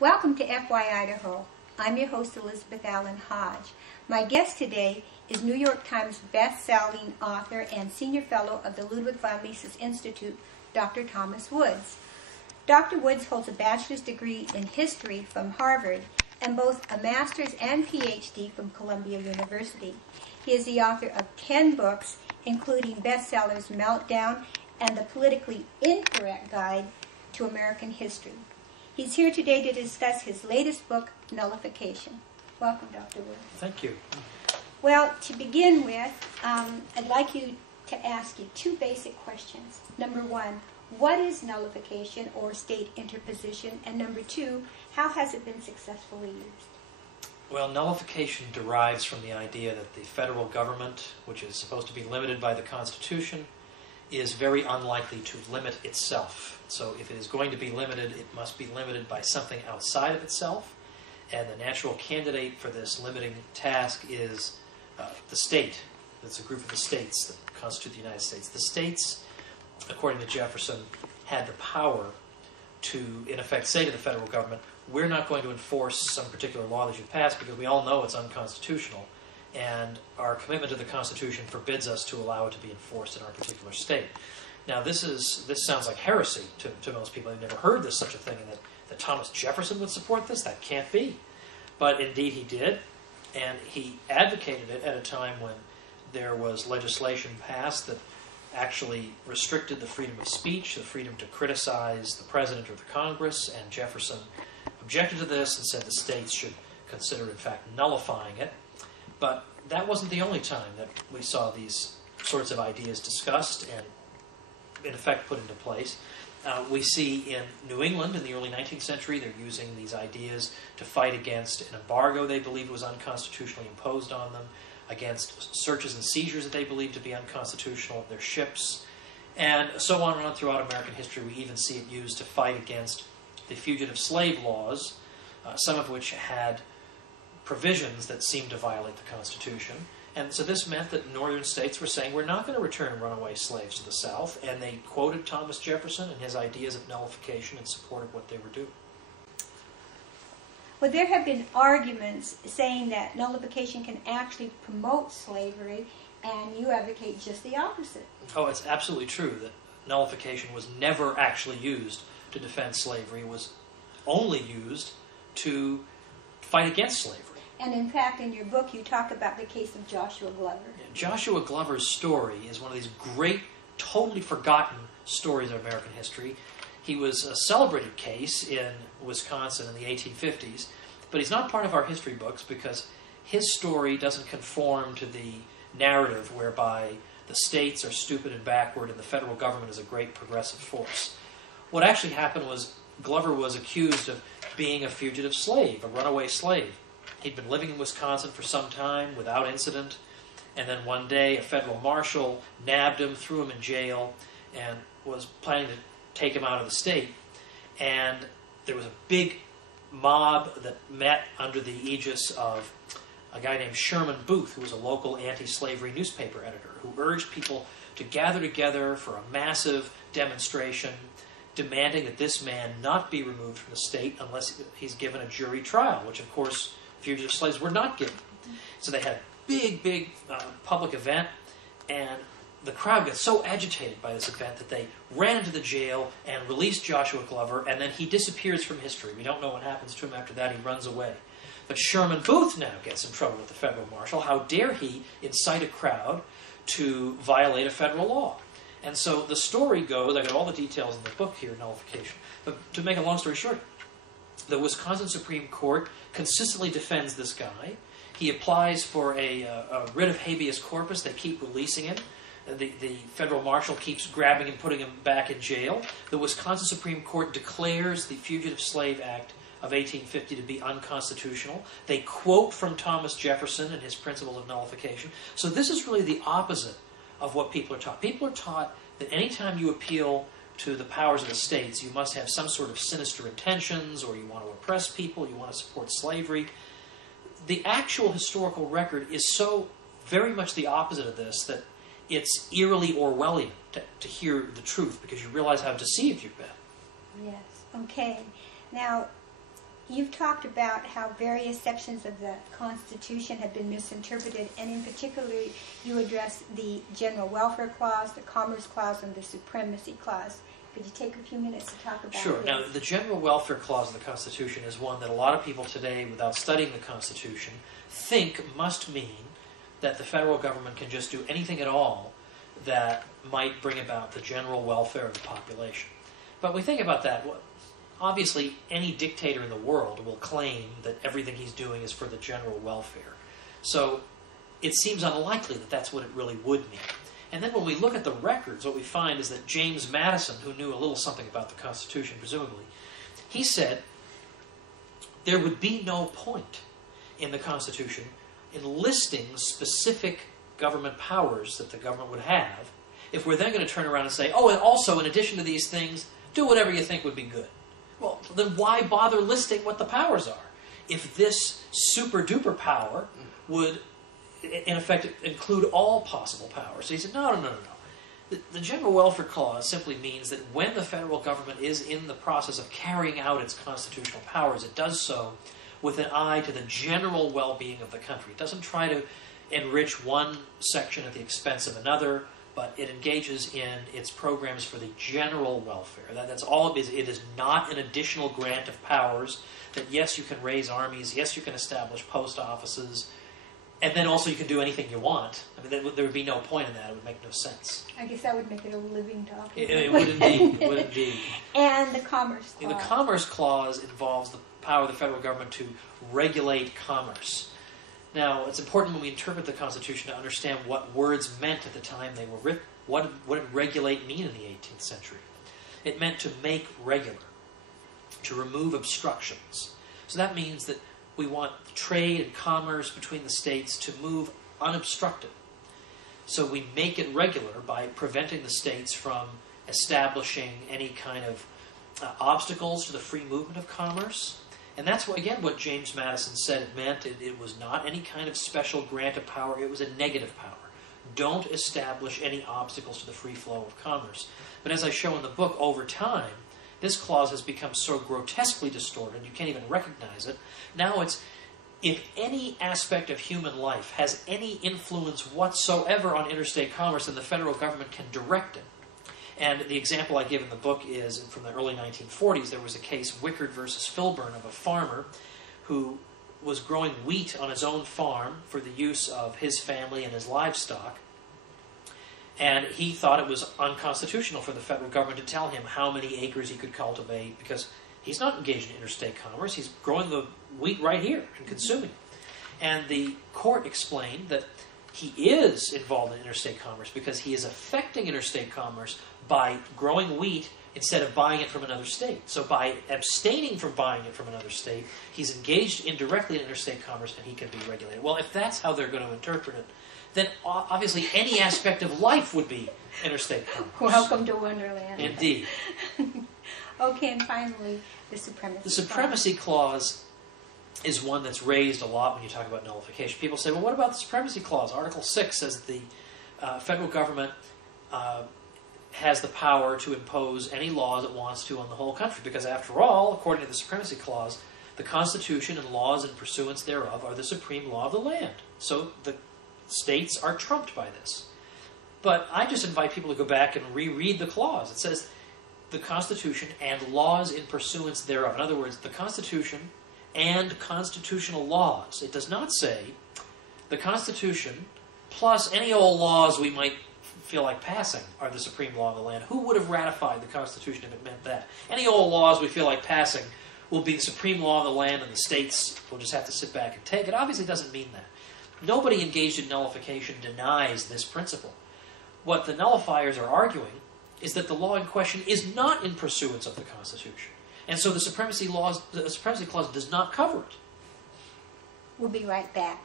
Welcome to FYIdaho. I'm your host, Elizabeth Allan HOdge. My guest today is New York Times best-selling author and senior fellow of the Ludwig von Mises Institute, Dr. Thomas Woods. Dr. Woods holds a bachelor's degree in history from Harvard and both a master's and PhD from Columbia University. He is the author of 10 books, including bestsellers Meltdown and The Politically Incorrect Guide to American History. He's here today to discuss his latest book, Nullification. Welcome, Dr. Woods. Thank you. Well, to begin with, I'd like you to ask you two basic questions. Number one, what is nullification or state interposition? And number two, how has it been successfully used? Well, nullification derives from the idea that the federal government, which is supposed to be limited by the Constitution, is very unlikely to limit itself. So if it is going to be limited, it must be limited by something outside of itself. And the natural candidate for this limiting task is the state. It's a group of the states that constitute the United States. The states, according to Jefferson, had the power to, in effect, say to the federal government, we're not going to enforce some particular law that you passed because we all know it's unconstitutional, and our commitment to the Constitution forbids us to allow it to be enforced in our particular state. Now, this sounds like heresy to most people. They've never heard there's such a thing, and that Thomas Jefferson would support this. That can't be. But indeed he did, and he advocated it at a time when there was legislation passed that actually restricted the freedom of speech, the freedom to criticize the president or the Congress, and Jefferson objected to this and said the states should consider, in fact, nullifying it. But that wasn't the only time that we saw these sorts of ideas discussed and, in effect, put into place. We see in New England in the early 19th century, they're using these ideas to fight against an embargo they believed was unconstitutionally imposed on them, against searches and seizures that they believed to be unconstitutional of their ships, and so on and on throughout American history. We even see it used to fight against the fugitive slave laws, some of which had provisions that seemed to violate the Constitution. And so this meant that northern states were saying, we're not going to return runaway slaves to the South, and they quoted Thomas Jefferson and his ideas of nullification in support of what they were doing. Well, there have been arguments saying that nullification can actually promote slavery, and you advocate just the opposite. Oh, it's absolutely true that nullification was never actually used to defend slavery. It was only used to fight against slavery. And in fact, in your book, you talk about the case of Joshua Glover. Joshua Glover's story is one of these great, totally forgotten stories of American history. He was a celebrated case in Wisconsin in the 1850s, but he's not part of our history books because his story doesn't conform to the narrative whereby the states are stupid and backward and the federal government is a great progressive force. What actually happened was Glover was accused of being a fugitive slave, a runaway slave. He'd been living in Wisconsin for some time without incident, and then one day a federal marshal nabbed him, threw him in jail, and was planning to take him out of the state. And there was a big mob that met under the aegis of a guy named Sherman Booth, who was a local anti-slavery newspaper editor, who urged people to gather together for a massive demonstration demanding that this man not be removed from the state unless he's given a jury trial, which, of course, fugitive slaves were not given. So they had a big public event, and the crowd got so agitated by this event that they ran into the jail and released Joshua Glover, and then he disappears from history. We don't know what happens to him after that. He runs away. But Sherman Booth now gets in trouble with the federal marshal. How dare he incite a crowd to violate a federal law? And so the story goes, I got all the details in the book here, Nullification, but to make a long story short, the Wisconsin Supreme Court consistently defends this guy. He applies for a writ of habeas corpus. They keep releasing him. The federal marshal keeps grabbing him, putting him back in jail. The Wisconsin Supreme Court declares the Fugitive Slave Act of 1850 to be unconstitutional. They quote from Thomas Jefferson and his principles of nullification. So this is really the opposite of what people are taught. People are taught that anytime you appeal to the powers of the states, you must have some sort of sinister intentions, or you want to oppress people, you want to support slavery. The actual historical record is so very much the opposite of this that it's eerily Orwellian to hear the truth, because you realize how deceived you've been. Yes. Okay. Now, You've talked about how various sections of the Constitution have been misinterpreted, and in particular, you address the General Welfare Clause, the Commerce Clause, and the Supremacy Clause. Could you take a few minutes to talk about Sure. this? Now, the General Welfare Clause of the Constitution is one that a lot of people today, without studying the Constitution, think must mean that the federal government can just do anything at all that might bring about the general welfare of the population. But we think about that. Obviously, any dictator in the world will claim that everything he's doing is for the general welfare. So it seems unlikely that that's what it really would mean. And then when we look at the records, what we find is that James Madison, who knew a little something about the Constitution, presumably, he said there would be no point in the Constitution in listing specific government powers that the government would have if we're then going to turn around and say, oh, and also, in addition to these things, do whatever you think would be good. Well, then why bother listing what the powers are? If this super-duper power would, in effect, include all possible powers. So he said, no. The General Welfare Clause simply means that when the federal government is in the process of carrying out its constitutional powers, it does so with an eye to the general well-being of the country. It doesn't try to enrich one section at the expense of another, but it engages in its programs for the general welfare. That's all it is. It is not an additional grant of powers that, yes, you can raise armies, yes, you can establish post offices, and then also you can do anything you want. I mean, there would be no point in that. It would make no sense. I guess that would make it a living document. It would indeed. It would indeed. And the Commerce Clause. The Commerce Clause involves the power of the federal government to regulate commerce. Now, it's important when we interpret the Constitution to understand what words meant at the time they were written. What did regulate mean in the 18th century? It meant to make regular, to remove obstructions. So that means that we want trade and commerce between the states to move unobstructed. So we make it regular by preventing the states from establishing any kind of obstacles to the free movement of commerce. And that's, again, what James Madison said it meant. It was not any kind of special grant of power. It was a negative power. Don't establish any obstacles to the free flow of commerce. But as I show in the book, over time, this clause has become so grotesquely distorted, you can't even recognize it. Now it's, if any aspect of human life has any influence whatsoever on interstate commerce, then the federal government can direct it. And the example I give in the book is from the early 1940s. There was a case, Wickard versus Filburn, of a farmer who was growing wheat on his own farm for the use of his family and his livestock. And he thought it was unconstitutional for the federal government to tell him how many acres he could cultivate, because he's not engaged in interstate commerce. He's growing the wheat right here and consuming it. And the court explained that he is involved in interstate commerce because he is affecting interstate commerce by growing wheat instead of buying it from another state. So by abstaining from buying it from another state, he's engaged indirectly in interstate commerce and he can be regulated. Well, if that's how they're going to interpret it, then obviously any aspect of life would be interstate commerce. Welcome to Wonderland. Indeed. Okay, and finally, the Supremacy Clause. The Supremacy Clause is one that's raised a lot when you talk about nullification. People say, well, what about the Supremacy Clause? Article 6 says that the federal government has the power to impose any laws it wants to on the whole country, because after all, according to the Supremacy Clause, the Constitution and laws in pursuance thereof are the supreme law of the land. So the states are trumped by this. But I just invite people to go back and reread the clause. It says the Constitution and laws in pursuance thereof. In other words, the Constitution and constitutional laws. It does not say the Constitution plus any old laws we might feel like passing are the supreme law of the land. Who would have ratified the Constitution if it meant that? Any old laws we feel like passing will be the supreme law of the land, and the states will just have to sit back and take it. Obviously, it doesn't mean that. Nobody engaged in nullification denies this principle. What the nullifiers are arguing is that the law in question is not in pursuance of the Constitution. And so the Supremacy Clause does not cover it. We'll be right back.